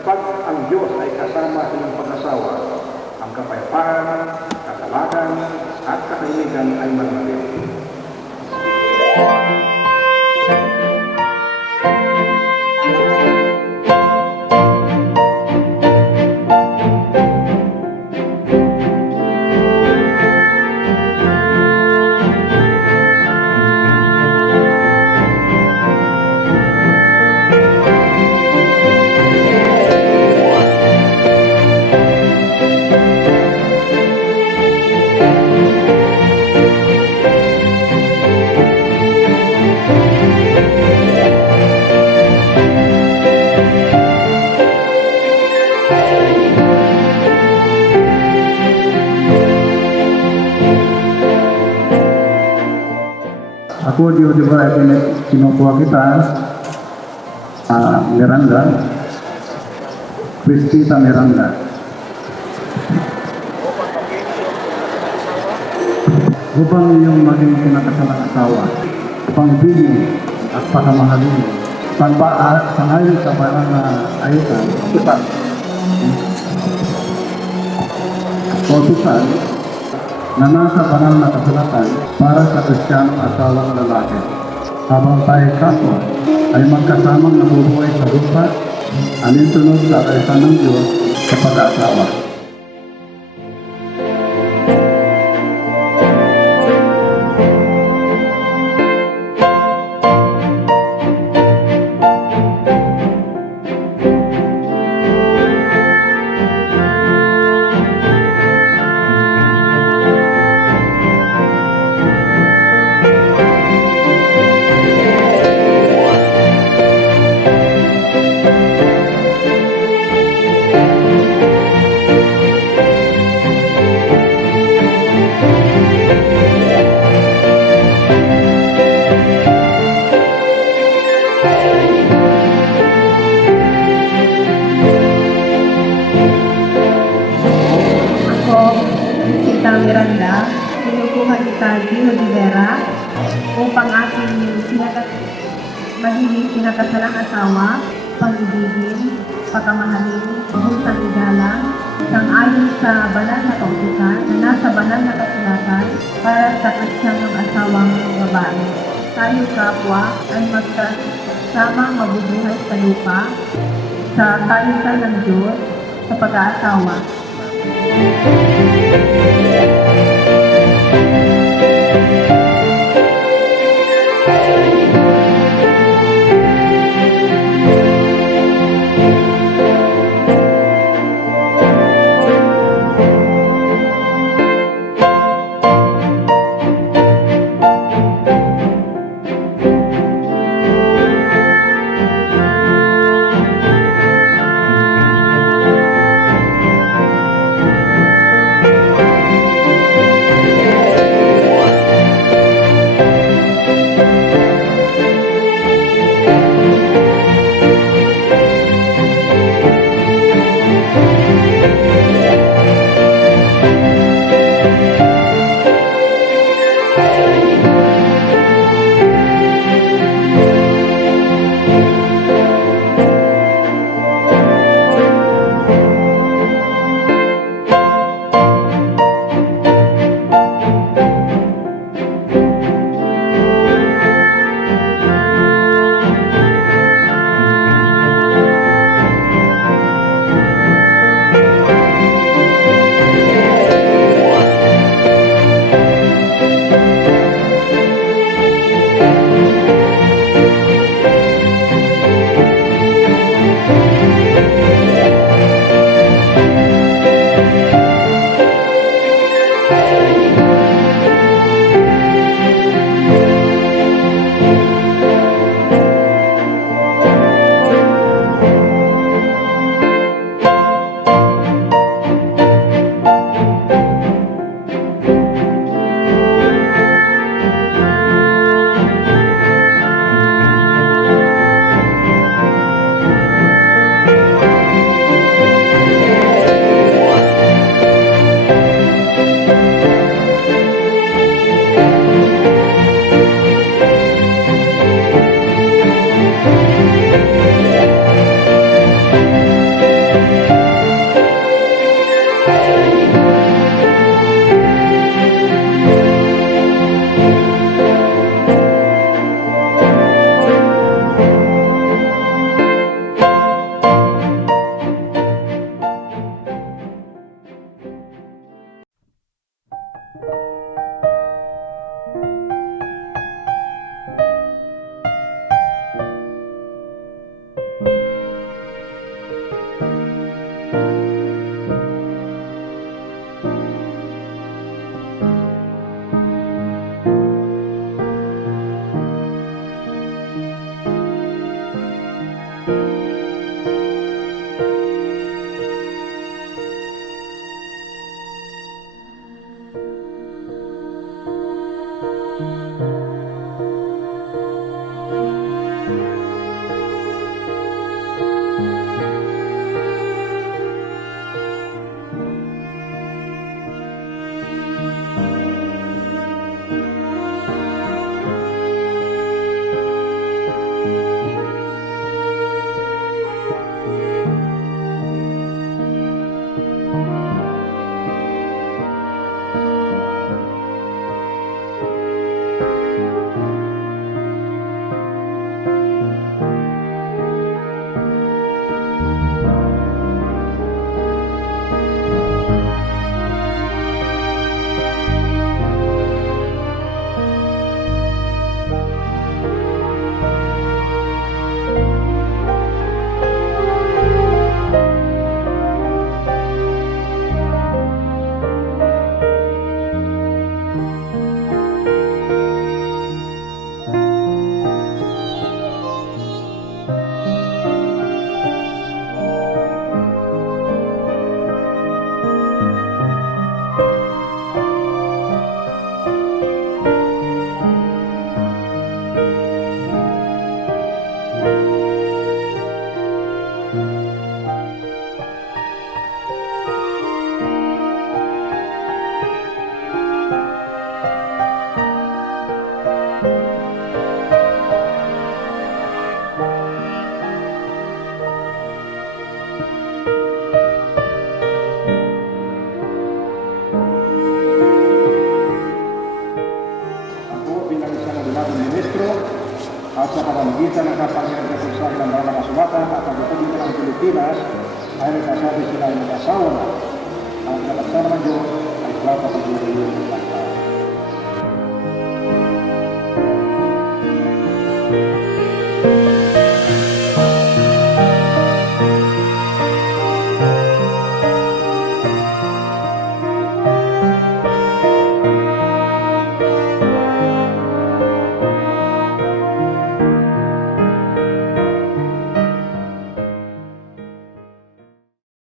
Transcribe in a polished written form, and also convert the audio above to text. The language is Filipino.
Pag ang Diyos ay kasama sa iyong pag-asawa, ang kapayapaan, kagalakan, at katahimikan ay mananatili. Ako, di ba, kinukuha kita, Miranda, Cristita Miranda. Upang iyong maging pinakasalang asawa, pangbili at pakamahalin, sangayon sa parang ayutan, tutal. O tutal, na nasa banal na kasulatan para sa Kristiyanong asawang lalaki. Habang tayo kapwa ay magkasamang nabubuhay sa lupa, alintunod sa kaisan ng Diyos sa pag-aasawa. Miranda, kinukuha kita Gino Rivera upang aking magiging pinakasalang asawa, pag-ibigin, pagkamahalin, husang igalang, sang-ayon sa banal na kautusan na nasa banal na kasulatan para sa Kristiyanong asawang babae. Tayo kapwa ay magkasamang mabubuhay sa lupa sa kalitan ng Diyos sa pag-aasawa. Ako bilang isang abogado na ministro at sa pamamagitan ng kapangyarihan ng Konseho ng mga kasulatan at ang Republika ng Pilipinas ay nagsasabi sila ay mag-asawa na ang kapagsawa ng Diyos ay dapat siguro